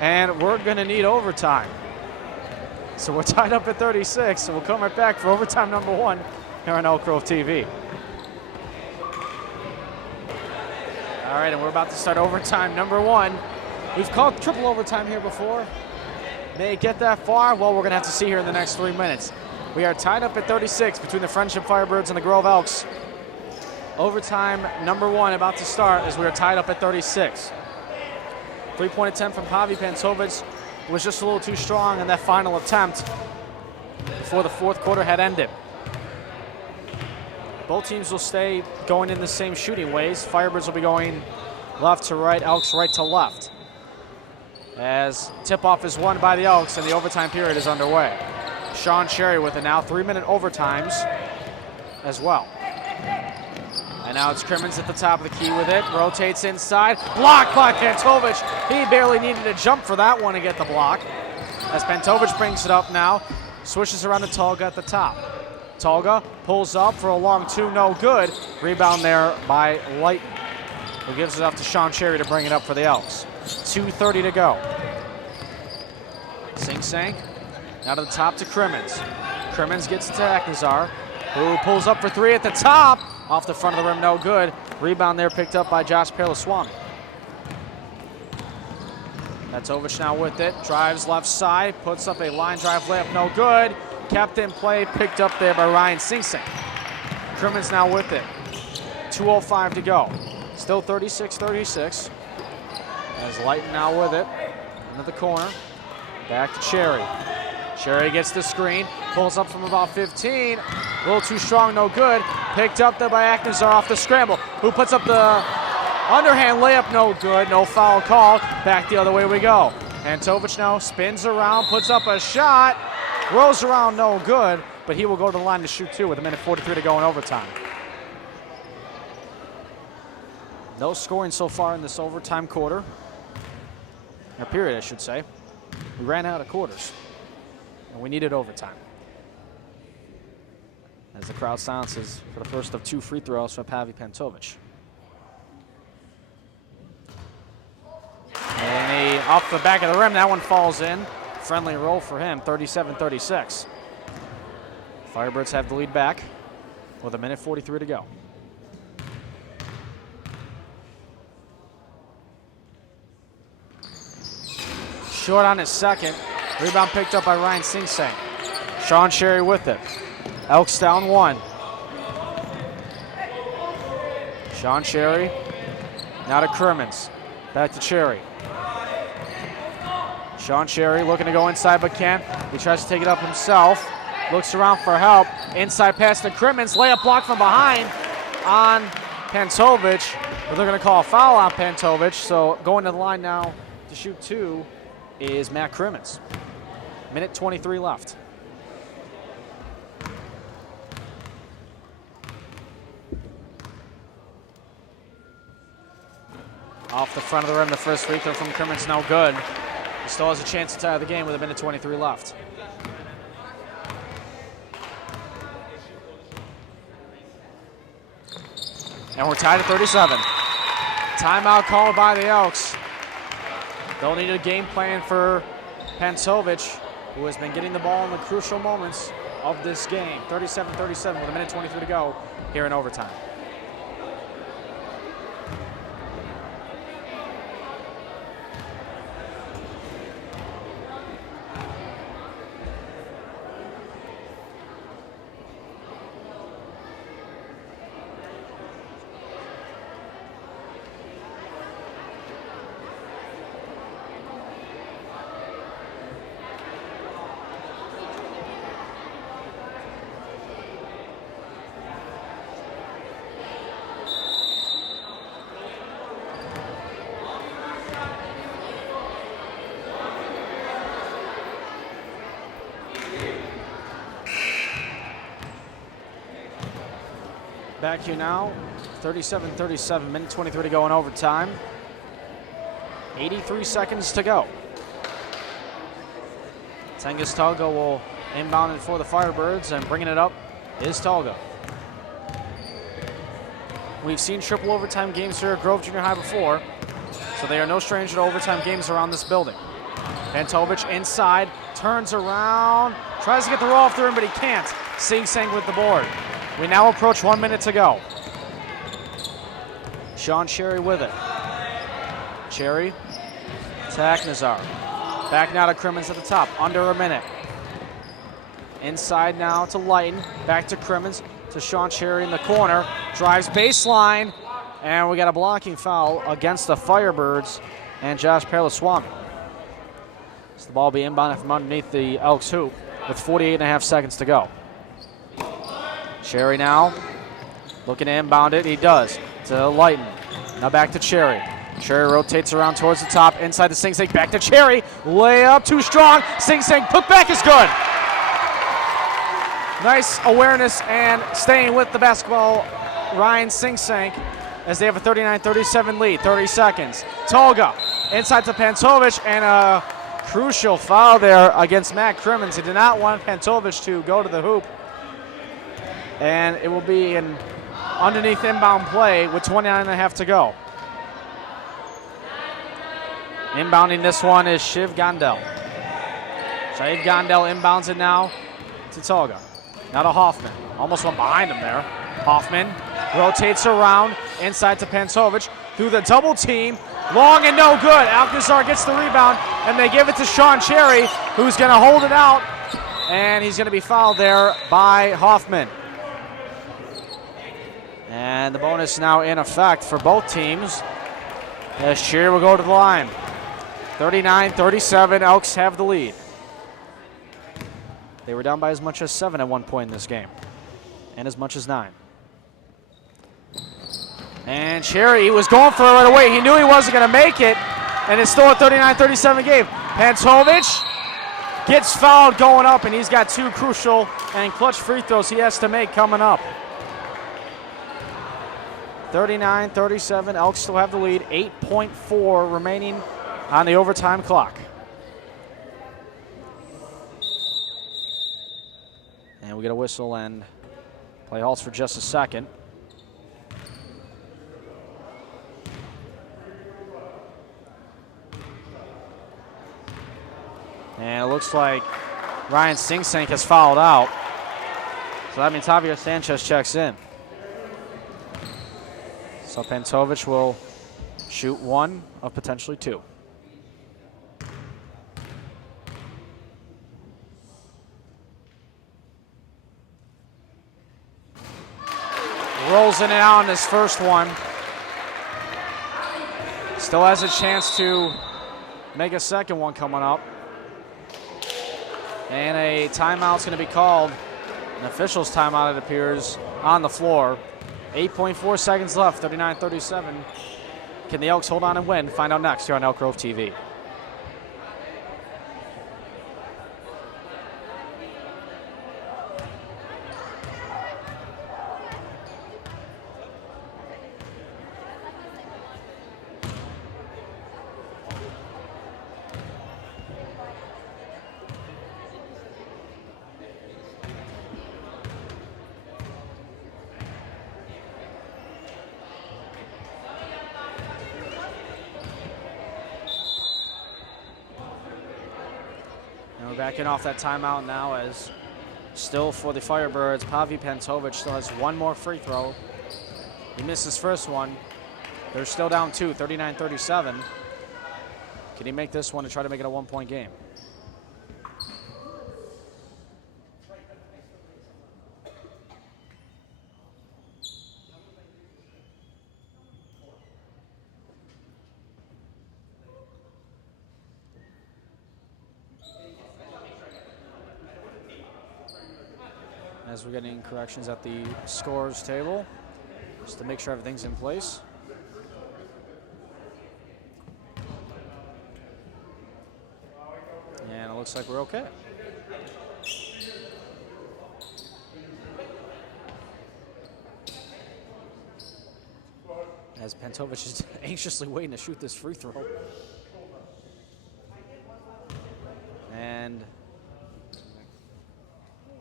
And we're going to need overtime. So we're tied up at 36, so we'll come right back for overtime number 1 here on Elk Grove TV. All right, and we're about to start overtime number 1. We've called triple overtime here before. May it get that far? Well, we're going to have to see here in the next 3 minutes. We are tied up at 36 between the Friendship Firebirds and the Grove Elks. Overtime number 1 about to start as we are tied up at 36. 3-point attempt from Pavi Pantovic was just a little too strong in that final attempt before the fourth quarter had ended. Both teams will stay going in the same shooting ways. Firebirds will be going left to right, Elks right to left. As tip-off is won by the Elks and the overtime period is underway. Sean Cherry with it now, 3-minute overtimes as well. And now it's Crimmins at the top of the key with it. Rotates inside. Blocked by Pantovic. He barely needed to jump for that one to get the block. As Pantovic brings it up now. Swishes around to Tolga at the top. Tolga pulls up for a long two. No good. Rebound there by Lighton, who gives it up to Sean Cherry to bring it up for the Elks. 2:30 to go. Sing Sang. Now to the top to Crimmins. Crimmins gets it to Aknazar, who pulls up for three at the top. Off the front of the rim, no good. Rebound there picked up by Josh Palaswamy. Petrovic now with it. Drives left side. Puts up a line drive layup, no good. Kept in play, picked up there by Ryan Sing Sang. Crimmins now with it. 2:05 to go. Still 36-36. As Lighton now with it. Into the corner. Back to Cherry. Cherry gets the screen. Pulls up from about 15. A little too strong, no good. Picked up there by Aknazar off the scramble. Who puts up the underhand layup, no good. No foul called. Back the other way we go. Pantovic now spins around, puts up a shot. Rolls around, no good. But he will go to the line to shoot two with 1:43 to go in overtime. No scoring so far in this overtime quarter. Or period, I should say. We ran out of quarters. And we needed overtime. As the crowd silences for the first of two free throws from Pavi Pantovic. And off the back of the rim, that one falls in. Friendly roll for him, 37-36. Firebirds have the lead back with 1:43 to go. Short on his second. Rebound picked up by Ryan Sing Sang. Sean Cherry with it. Elks down one. Sean Cherry. Now to Crimmins. Back to Cherry. Sean Cherry looking to go inside but can't. He tries to take it up himself. Looks around for help. Inside pass to Crimmins. Layup blocked from behind on Pantovic. But they're going to call a foul on Pantovic. So going to the line now to shoot two is Matt Crimmins. 1:23 left. Off the front of the rim, the first free throw from Crimmins, no good. He still has a chance to tie the game with 1:23 left. And we're tied at 37. Timeout called by the Elks. They'll need a game plan for Pantovic, who has been getting the ball in the crucial moments of this game. 37-37 with 1:23 to go here in overtime. Back here now, 37-37, 1:23 to go in overtime. 83 seconds to go. Tengus Talgo will inbound it for the Firebirds, and bringing it up is Talgo. We've seen triple overtime games here at Grove Junior High before, so they are no stranger to overtime games around this building. Pantovic inside, turns around, tries to get the roll off the rim, but he can't. Sing Sang with the board. We now approach 1 minute to go. Sean Cherry with it. Cherry to Aknazar. Back now to Crimmins at the top, under a minute. Inside now to Lighton, back to Crimmins, to Sean Cherry in the corner. Drives baseline, and we got a blocking foul against the Firebirds and Josh Parlaswamy. So the ball will be inbounded from underneath the Elks hoop with 48.5 seconds to go. Cherry now looking to inbound it. He does to Lighton. Now back to Cherry. Cherry rotates around towards the top. Inside to Sing Sing. Back to Cherry. Layup too strong. Sing Sing put back is good. Nice awareness and staying with the basketball. Ryan Sing Sing as they have a 39-37 lead. 30 seconds. Tolga inside to Pantovic, and a crucial foul there against Matt Crimmins. He did not want Pantovic to go to the hoop. And it will be an underneath inbound play with 29.5 to go. Inbounding this one is Shiv Gondel. Shahid Gondel inbounds it now to Tolga. Now to Hoffman. Almost went behind him there. Hoffman rotates around inside to Pantovic through the double team. Long and no good. Alcazar gets the rebound, and they give it to Sean Cherry, who's going to hold it out, and he's going to be fouled there by Hoffman. And the bonus now in effect for both teams as Cherry will go to the line. 39-37, Elks have the lead. They were down by as much as 7 at one point in this game, and as much as 9. And Cherry was going for it right away. He knew he wasn't going to make it, and it's still a 39-37 game. Pantovic gets fouled going up, and he's got 2 crucial and clutch free throws he has to make coming up. 39-37, Elks still have the lead. 8.4 remaining on the overtime clock. And we get a whistle and play halts for just a second. And it looks like Ryan Sing Sing has fouled out. So that means Javier Sanchez checks in. So Pantovic will shoot 1 of potentially 2. Rolls in and out on his first one. Still has a chance to make a second one coming up. And a timeout's going to be called. An official's timeout, it appears, on the floor. 8.4 seconds left, 39-37. Can the Elks hold on and win? Find out next here on Elk Grove TV. we're backing off that timeout now as still for the Firebirds, Pavi Pantovic still has one more free throw. He missed his first one. They're still down 2, 39-37. Can he make this one to try to make it a one-point game? As we're getting corrections at the scores table, just to make sure everything's in place. And it looks like we're okay. As Pantovic is anxiously waiting to shoot this free throw. And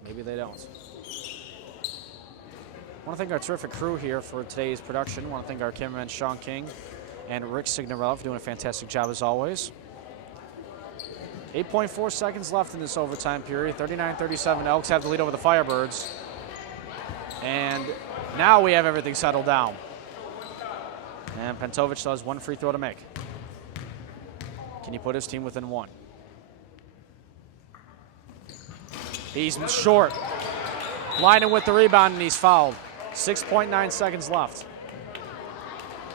maybe they don't. I want to thank our terrific crew here for today's production. I want to thank our cameraman Sean King and Rick Signorella for doing a fantastic job as always. 8.4 seconds left in this overtime period. 39-37. Elks have the lead over the Firebirds. And now we have everything settled down. And Pantovic still has one free throw to make. Can he put his team within one? He's short. Lining with the rebound, and he's fouled. 6.9 seconds left.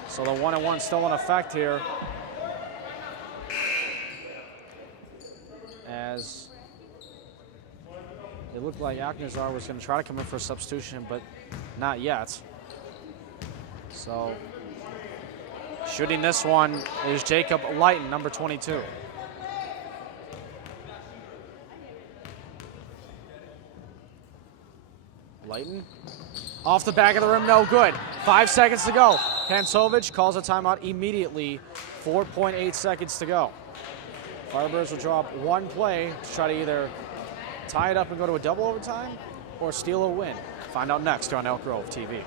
So the 1-and-1 still in effect here. As it looked like Aknazar was going to try to come in for a substitution, but not yet. So shooting this one is Jacob Lighton, number 22. Lighton off the back of the rim, no good. 5 seconds to go. Pantovic calls a timeout immediately. 4.8 seconds to go. Firebirds will draw up one play to try to either tie it up and go to a double overtime or steal a win. Find out next here on Elk Grove TV.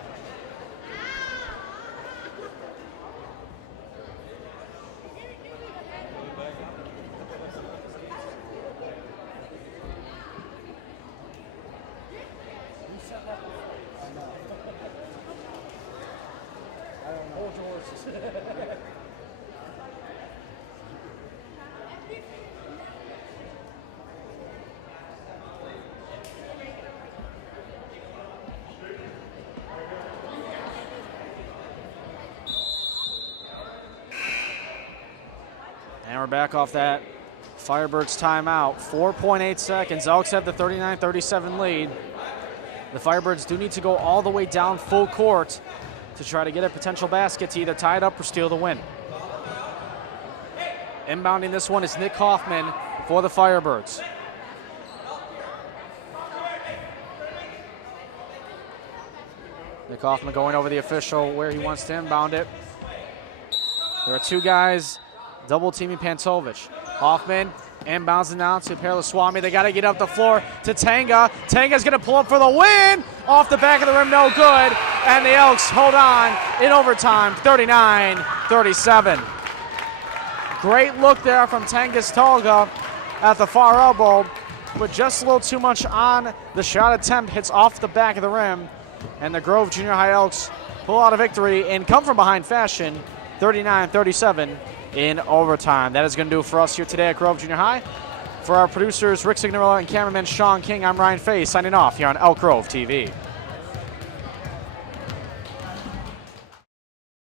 And we're back off that Firebirds timeout. 4.8 seconds. Elks have the 39-37 lead. The Firebirds do need to go all the way down full court to try to get a potential basket to either tie it up or steal the win. Inbounding this one is Nick Hoffman for the Firebirds. Nick Hoffman going over the official where he wants to inbound it. There are two guys double teaming Pantovic. Hoffman inbounds it now to Perlaswamy. They got to get up the floor to Tanga. Tanga's going to pull up for the win. Off the back of the rim, no good. And the Elks hold on in overtime, 39-37. Great look there from Tangas Tolga at the far elbow, but just a little too much on the shot attempt. Hits off the back of the rim. And the Grove Junior High Elks pull out a victory in come from behind fashion, 39-37 in overtime. That is going to do it for us here today at Grove Junior High. For our producers, Rick Signorella and cameraman Sean King, I'm Ryan Fay signing off here on Elk Grove TV.